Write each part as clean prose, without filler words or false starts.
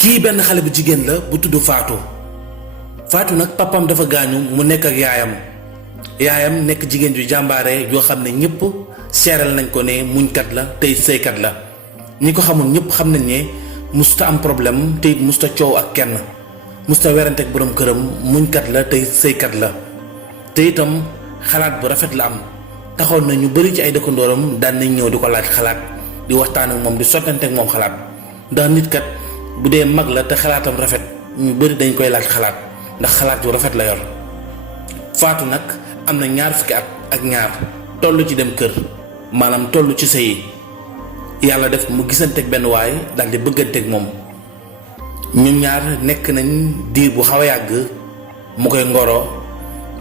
kii benn xale bu jigéen la bu tudd Fatou nag papam dafa gaañu mu nekk ak yaayam nekk jigéen ju jàmbaare yoo xam ne ñëpp seeral nañ ko ne muñkat la tey sëykat la ñi ko xamul ñëpp xam nañ ne musta am problème te it musta coow ak kenn musta werante ak borom këram muñkat la tey sëykat la te itam xalaat bu rafet la am taxoon na ñu bari ci ay dëkkandooram daan nañ ñëw di ko laaj xalaat di waxtaan ak moom di sottante ak moom xalaat ndax nit kat bu dee mag la te xalaatam rafet ñu bari dañ koy laaj xalaat ndax xalaat yu rafet la yor. Fatou nag am na 2 fukki at ak ñaar toll ci dem kër maanaam toll ci sëy yàlla def mu gisanteeg benn waay daldi bëgganteeg moom ñoom ñaar nekk nañ diir bu xaw a yàgg mu koy ngoro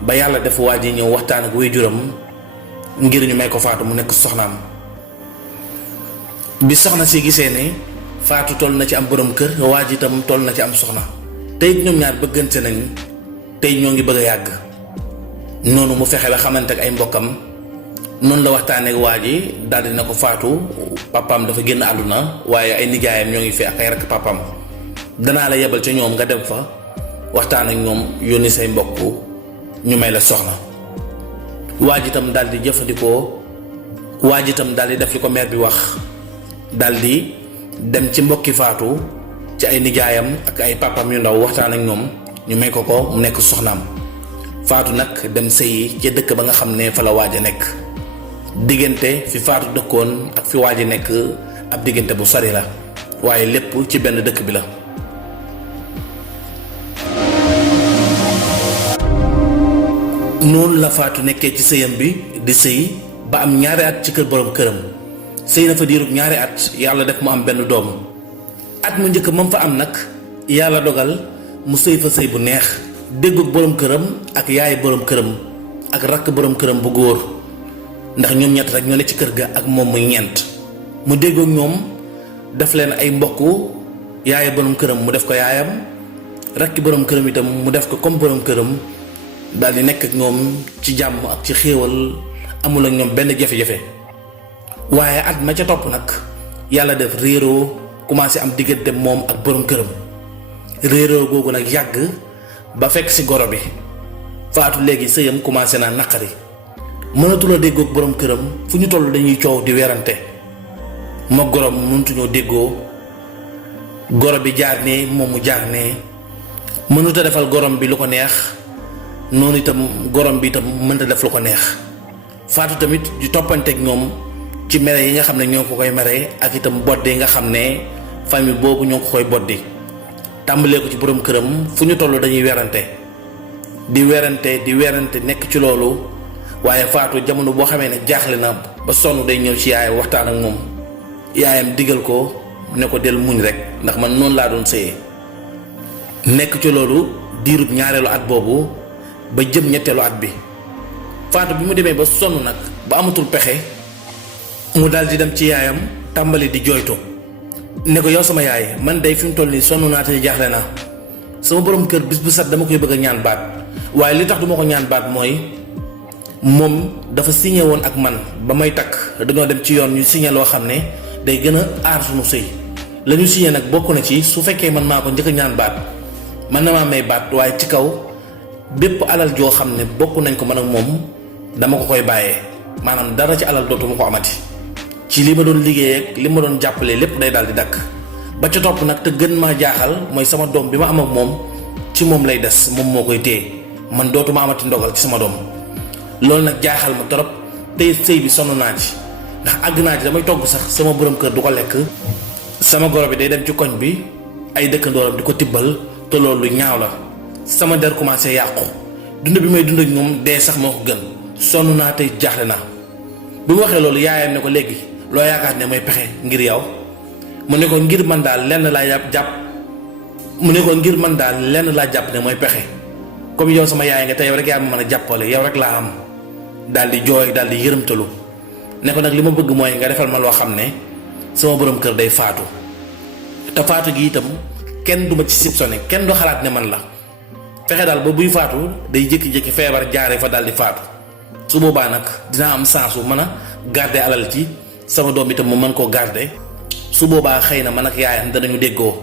ba yàlla def waa ji ñëw waxtaan ak waajuram ngir ñu may ko Fatou mu nekk soxnaam. bi soxna si gisee ne Fatou toll na ci am borom kër waa ji itam toll na ci am soxna tey ñoom ñaar bëggante nañ tey ñoo ngi bëgg a yàgg noonu mu fexe ba xamante ak ay mbokkam noonu la waxtaanee ak waa ji daldi na ko Fatou papaam dafa génn àdduna waaye ay nijaayam ñoo ngi fi ak ay rakk papaam danaa la yebal ca ñoom nga dem fa waxtaan ak ñoom yónni say mbokk ñu may la soxna. waa ji itam daldi jëfandikoo waa ji itam daldi def li ko mère bi wax daldi dem ci mbokki Fatou ci ay nijaayam ak ay papaam yu ndaw waxtaan ak ñoom ñu may ko mu nekk soxnaam. Fatou nag dem sëyi ca dëkk ba nga xam ne fa la waaj a nekk diggante fi Fatou dëkkoon ak fi waaj a nekk ab diggante bu sori la waaye lépp ci benn dëkk bi la. noonu la Fatou nekkee ci sëyam bi di sëy ba am 2 at ci kër borom këram sëy na fa diirub 2 at yàlla def mu am benn doom at mu njëkk moom fa am nag yàlla dogal mu sëy fa sëy bu neex déggoog borom këram ak yaay borom këram ak rakk borom këram bu góor ndax ñoom ñett rek ñoo ne ci kër ga ak moom muy ñeent mu déggoog ñoom def leen ay mbokk yaay borom këram mu def ko yaayam rakki borom këram itam mu def ko comme borom këram daal di nekk ak ñoom ci jàmm ak ci xéewal amul ak ñoom benn jafe-jafe waaye at ma ca topp nag yàlla def réeroo commencé am diggante moom ak borom këram réeroo googu nag yàgg ba fekk ci goro bi Fatou léegi sëyam commencé naa naqari mënatula déggoog borom këram fu ñu toll dañuy coow di werante mook gorom mënatuñoo déggoo goro bi jaar ne moom mu jaar ne mënuta defal gorom bi lu ko neex noonu itam gorom bi itam mënta def lu ko neex Fatou tamit di toppanteeg ñoom ci mere yi nga xam ne ñoo ko koy mere ak itam bodde yi nga xam ne famille boobu ñoo ko koy boddi tàmbalee ko ci borom këram fu ñu toll dañuy werante di werante nekk ci loolu waaye Fatou jamono boo xamee ne jaaxle na ba sonn day ñëw ci yaayam waxtaan ak moom yaayam digal ko ne ko del muñ rek ndax man noonu laa doon sëyee nekk ci loolu diirub 2reelu at boobu ba jëm 3eelu at bi Fatou bi mu demee ba sonn nag ba amatul pexe mu daal di dem ci yaayam tàmbali di jooytu ne ko yow sama yaay man day fi mu toll nii sonn naa te jaaxle naa sama borom kër bis bu set dama koy bëgg a ñaan baat waaye li tax duma ko ñaan baat mooy moom dafa signé woon ak man ba may takk dañoo dem ci yoon ñu signé loo xam ne day gën a aar sunu sëy la ñu signé nag bokk na ci su fekkee man maa ko njëkk a ñaan baat man na maa may baat waaye ci kaw bépp alal joo xam ne bokk nañ ko man ak moom dama ko koy bàyyee maanaam dara ci alal dootuma ko amati ci li ma doon liggéey ak li ma doon jàppale lépp day daal di dakk ba ca topp nag te gën maa jaaxal mooy sama doom bi ma am ak moom ci moom lay des moom moo koy téye man dootuma amati ndogal ci sama doom loolu nag jaaxal ma trop tey sëy bi sonn naa ci ndax àgg naa ci damay togg sax sama borom kër du ko lekk sama goro bi day dem ci koñ bi ay dëkkandooram di ko tibbal te loolu lu ñaaw la sama der commencé yàqu dund bi may dund ak ñoom dee sax moo ko gën sonn naa tey jaaxle naa bi mu waxee loolu yaayam ne ko léegi loo yaakaar ne mooy pexe ngir yow mu ne ko ngir man daal lenn laa jàpp mu ne ko ngir man daal lenn laa jàpp ne mooy pexe comme yow sama yaay nga te yow rek yaa ma mën a jàppale yow rek laa am daal di jooy daal di yërëmtalu ne ko nag li ma bëgg mooy nga defal ma loo xam ne sama borom kër day faatu te faatu gi itam kenn du ma ci soupçonné kenn du xalaat ne man la fexe daal ba buy faatu day jékki-jékki feebar jaaree fa daal di faatu su boobaa nag dinaa am chance bu mën a garder alal ci sama doom itam mu mën koo garder su boobaa xëy na man ak yaayam danañu déggoo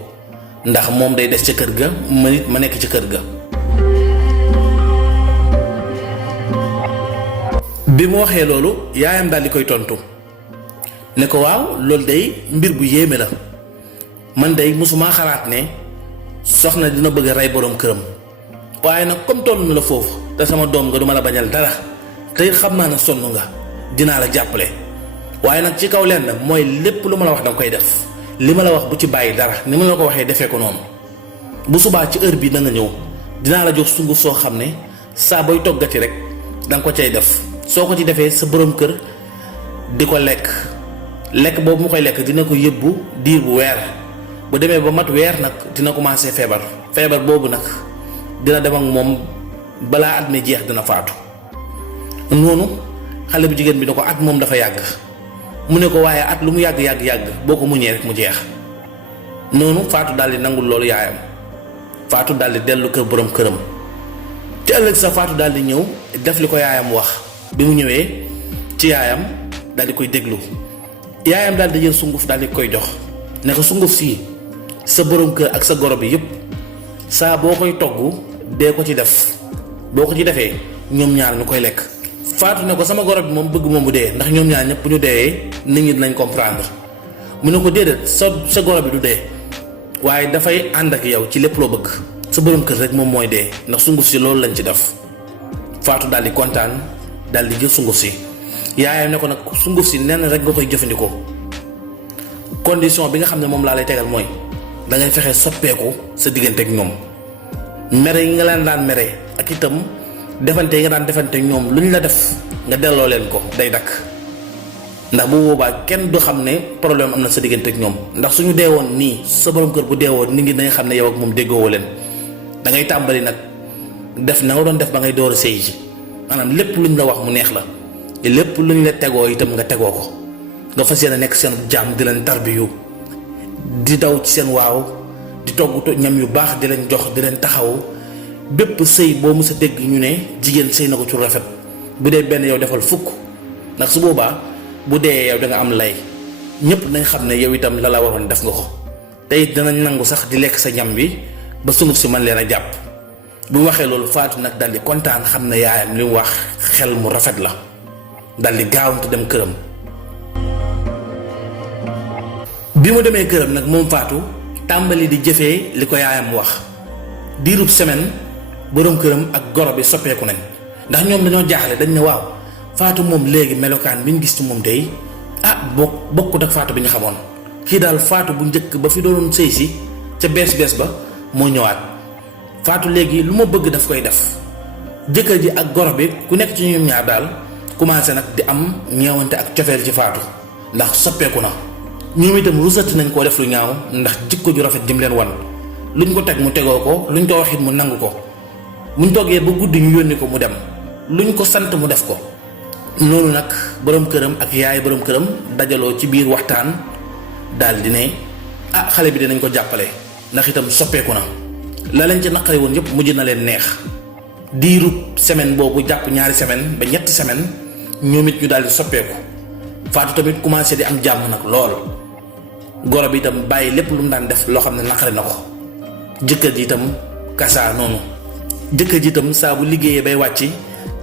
ndax moom day des ca kër ga ma nit ma nekk ci kër ga. bi mu waxee loolu yaayam daal di koy tontu ne ko waaw loolu day mbir bu yéeme la man day mosuma xalaat ne soxna dina bëgg a rey boroom këram waaye nag comme toll na la foofu te sama doom nga duma la bañal dara te it xam naa ne sonn nga dinaa la jàppale waaye nag ci kaw lenn mooy lépp lu ma la wax danga koy def li ma la wax bu ci bàyyi dara ni ma la ko waxee defee ko noonu bu subaa ci heure bi na nga ñëw dinaa la jox sunguf soo xam ne saa booy toggati rek danga ko cay def soo ko ci defee sa boroom kër di ko lekk boobu mu koy lekk dina ko yóbbu diir bu weer bu demee ba mat weer nag dina commencé feebar boobu nag dina dem ak moom balaa at mi jeex dina faatu. noonu xale bu jigéen bi ne ko at moom dafa yàgg mu ne ko waaye at lu mu yàgg boo ko muñee rek mu jeex. noonu faatu daal di nangul loolu yaayam faatu daal di dellu kër boroom këram ci ëllëg sa faatu daal di ñëw def li ko yaayam wax bi mu ñëwee ci yaayam daal di koy déglu yaayam daal di jël sunguf daal di koy jox ne ko sunguf sii sa boroom kër ak sa goro bi yépp saa boo koy togg dee ko ci def boo ko ci defee ñoom ñaar ñu koy lekk. faatu ne ko sama goro bi moom bëgg moom bu dee ndax ñoom ñaar ñëpp bu ñu deeyee nit ñi dinañ comprendre mu ne ko déedéet sa goro bi du dee waaye dafay ànd ak yow ci lépp loo bëgg sa boroom kër rek moom mooy dee ndax sunguf si loolu lañ ci def. faatu daal di kontaan daal di jël sunguf si yaayam ne ko nag sunguf si nen rek nga koy jëfandikoo condition bi nga xam ne moom laa lay tegal mooy dangay fexe soppeeku sa diggante ak ñoom mere yi nga leen daan mere ak itam defante yi nga daan defante ñoom lu ñu la def nga delloo leen ko day dakk ndax bu boobaa kenn du xam ne problème am na sa diggante ak ñoom ndax suñu deewoon nii sa borom kër bu deewoon nit ñi dañuy xam ne yow ak moom déggoowoo leen da ngay tàmbali nag def na nga doon def ba ngay door a sëy ji maanaam lépp luñ la wax mu neex la lépp luñ la tegoo itam nga tegoo ko nga fas yéene nekk seen jaam di leen tarbiyu di daw ci seen waaw di togg ñam yu baax di leen jox di leen taxaw bépp sëy boo mës a dégg ñu ne jigéen sëy na ko ci rafet bu dee benn yow defal fukk ndax su boobaa bu dee yow da nga am lay ñëpp nañ xam ne yow itam la la waroon def nga ko te it danañ nangu sax di lekk sa ñam wi ba sunguf si man leen a jàpp. bu waxee loolu faatu nag daal di kontaan xam ne yaayam li mu wax xel mu rafet la daal di gaawantu dem këram. bi mu demee këram nag moom faatu tàmbali di jëfee li ko yaayam wax diirub semaine boroom këram ak goro bi soppeeku nañ ndax ñoom dañoo jaaxle dañ ne waaw faatu moom léegi melokaan bi ñu gis ci moom tey bokkut ak faatu bi ñu xamoon kii daal faatu bu njëkk ba fi doon sëy si ca bees ba moo ñëwaat faatu léegi lu ma bëgg daf koy def jëkkër ji ak goro bi ku nekk ci ñoom ñaar daal commencé nag di am ñeewante ak cofeel ci faatu ndax soppeeku na ñoom itam rusati nañ koo def lu ñaaw ndax jikko ju rafet jëm leen wan luñ ko teg mu tegoo ko luñ ko waxit mu nangu ko buñ toggee ba guddi ñu yónni ko mu dem luñ ko sant mu def ko. noonu nag boroom këram ak yaay boroom këram dajaloo ci biir waxtaan daal di ne xale bi dinañ ko jàppale ndax itam soppeeku na la leen ci naqari woon yëpp mujj na leen neex diirub semaine boobu jàpp ñaari semaine ba ñetti semaine ñoom it ñu daal di soppeeku faatu tamit commencé di am jàmm nag lool goro bi itam bàyyi lépp lu mu daan def loo xam ne naqari na ko jëkkër ji itam kasaa noonu jëkkër ji itam saa bu liggéeyee bay wàcc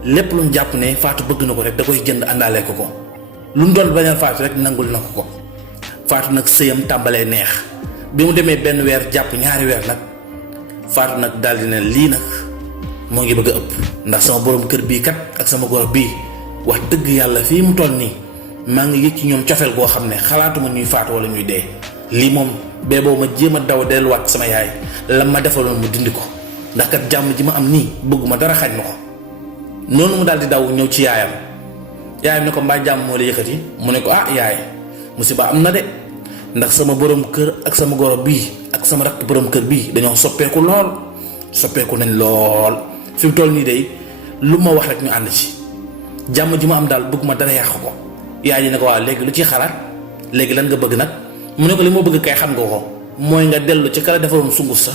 lépp lu mu jàpp ne faatu bëgg na ko rek da koy jënd àndaale ko lu mu doon bañal faatu rek nangul na ko faatu nag sëyam tàmbalee neex bi mu demee benn weer jàpp ñaari weer nag faatu nag daal di ne lii nag moo ngi bëgg a ëpp ndax sama borom kër bii kat ak sama goro bii wax dëgg yàlla fii mu toll nii maa ngi yëg ci ñoom cofeel goo xam ne xalaatuma ñuy faatu wala ñuy dee lii moom bee boo ma jéem a daw delluwaat sama yaay la ma defaloon mu dindi ko ndax kat jàmm ji ma am nii bëgguma dara xañ ma ko noonu mu daal di daw ñëw ci yaayam ne ko mbaa jàmm moo la yëkkati mu ne ko yaay musiba am na de ndax sama borom kër ak sama goro bii ak sama rakk borom kër bii dañoo soppeeku nañ lool fi mu toll nii de lu ma wax rek ñu ànd ci jàmm ji ma am daal bëgguma dara yàq ko yaay ji ne ko léegi lu ciy xalaat léegi lan nga bëgg nag mu ne ko li ma bëgg kay xam nga ko mooy nga dellu ci kala defaroon sunguf sa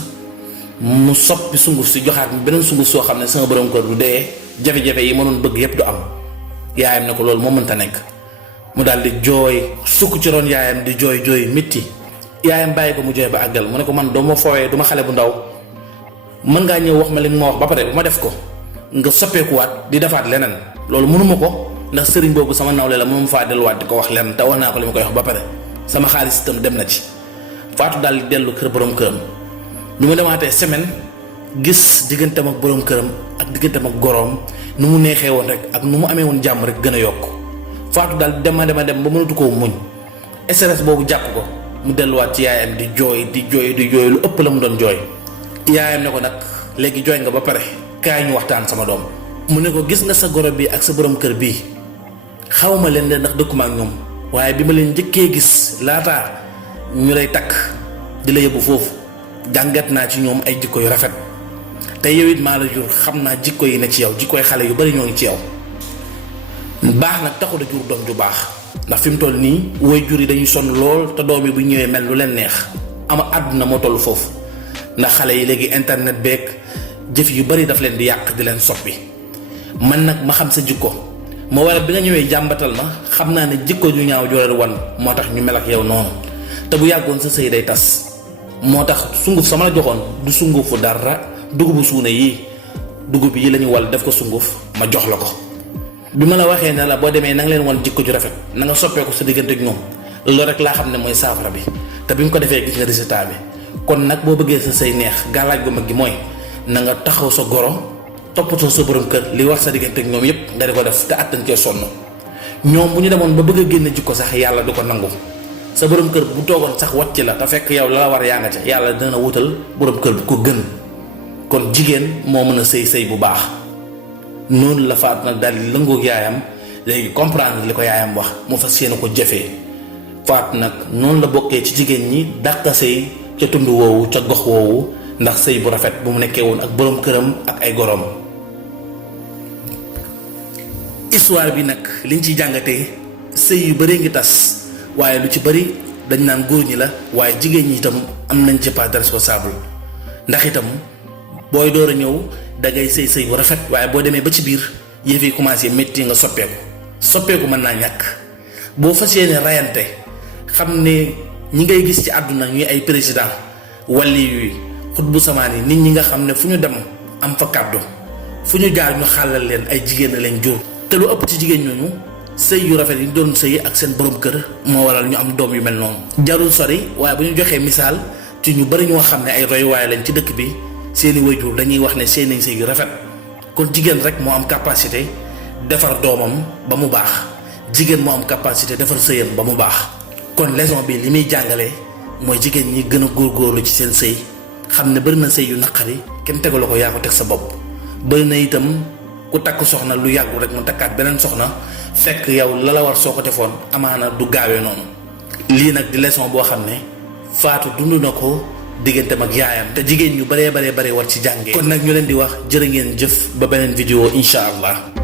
mu soppi sunguf si joxaat mu beneen sunguf soo xam ne sama borom kër du dee jafe-jafe yi ma doon bëgg yépp du am yaayam ne ko loolu moo mënta nekk mu daal di jooy sukk ci ron yaayam di jooy métti yaayam bàyyi ko mu jooy ba àggal mu ne ko man doo ma foowee du ma xale bu ndaw mën ngaa ñëw wax ma li ma wax ba pare bu ma def ko nga soppeekuwaat di defaat leneen loolu mënuma ko ndax sëriñ boobu sama nawle la mënuma faa delluwaat di ko wax lenn te wax naa ko li ma koy wax ba pare sama xaalis itam dem na ci. Faatu daal di dellu kër borom këram bi mu demaatee semaine gis digganteem ak borom këram ak digganteem ak goroom nu mu neexee woon rek ak nu mu amee woon jàmm rek gën a yokk Faatu daal di dem ba mënatu koo muñ stress boobu jàpp ko mu delluwaat ci yaayam di jooy lu ëpp la mu doon jooy. yaayam ne ko nag léegi jooy nga ba pare kaay ñu waxtaan sama doom mu ne ko gis nga sa goro bi ak sa borom kër bii xaw ma leen de ndax dëkkuma ak ñoom waaye bi ma leen njëkkee gis laataa ñu lay takk di la yóbbu foofu jàngat naa ci ñoom ay jikko yu rafet te yow it maa la jur xam naa jikko yi ne ci yow jikkoy xale yu bari ñoo ngi ci yow baax nag taxul a jur doom ju baax ndax fi mu toll nii woy jur yi dañuy sonn lool te doom yi bu ñëwee mel lu leen neex ama àdduna moo toll foofu ndax xale yi léegi internet beeg jëf yu bari daf leen di yàq di leen soppi man nag ma xam sa jikko moo waral bi nga ñëwee jàmbatal ma xam naa ne jikko ju ñaaw jooleel wan moo tax ñu mel ak yow noonu te bu yàggoon sa sëy day tas moo tax sunguf sama la joxoon du sungufu dara dugubu suune yii dugub yi la ñu wal def ko sunguf ma jox la ko bi ma la waxee ne la boo demee na nga leen wan jikko ju rafet na nga soppeeku sa diggante ak ñoom loolu rek laa xam ne mooy saafara bi te bi nga ko defee gis nga résultat bi kon nag boo bëggee sa sëy neex gàllaaj gu mag gi mooy na nga taxaw sa goro toppatoo sa borom kër li war sa diggante ak ñoom yépp nga di ko def te attan cee sonn ñoom bu ñu demoon ba bëgg a génne jikko sax yàlla du ko nangu sa borom kër bu toogoon sax wàcc la te fekk yow la war yaa nga ca yàlla dina wutal borom kër bu ko gën kon jigéen moo mën a sëy bu baax noonu la Faatu nag daal di lëngoog yaayam léegi comprendre li ko yaayam wax mu fas yéene ko jëfee Faatu nag noonu la bokkee ci jigéen ñi dàq sëy ca tund woowu ca gox woowu ndax sëy bu rafet bu mu nekkee woon ak borom këram ak ay goroom. histoire bi nag liñ ciy jàngatee sëy yu bëree ngi tas waaye lu ci bëri dañ naan góor ñi la waaye jigéen ñi itam am nañ ci part de responsable ndax itam booy door a ñëw dangay sëy bu rafet waaye boo demee ba ci biir yëf yi commencé métti nga soppeeku mën naa ñàkk boo fas yéene rayante xam ne ñi ngay gis ci àdduna ñuy ay président wali yuy xutbu samaan yi nit ñi nga xam ne fu ñu dem am fa kàddu fu ñu jaar ñu xàllal leen ay jigéen a leen jur te lu ëpp ci jigéen ñooñu sëy yu rafet yi ñu doon sëy ak seen borom kër moo waral ñu am doom yu mel noonu jarul sori waaye bu ñu joxee misaal ci ñu bari ñoo xam ne ay royuwaay lañ ci dëkk bi seeni waajur dañuy wax ne sëy nañ sëy yu rafet kon jigéen rek moo am capacité defar doomam ba mu baax jigéen moo am capacité defar sëyam ba mu baax kon leçon bi li muy jàngale mooy jigéen ñi gën a góorgóorlu ci seen sëy xam ne bari na sëy yu naqari kenn tegalu ko yaa ko teg sa bopp bari na itam ku takk soxna lu yàggul rek mu takkaat beneen soxna fekk yow la la war soo ko defoon amaana du gaawee noonu lii nag di leçon boo xam ne Faatu dund na ko digganteem ak yaayam te jigéen ñu baree war ci jàngee kon nag ñu leen di wax jërë ngeen jëf ba beneen vidéo incha allah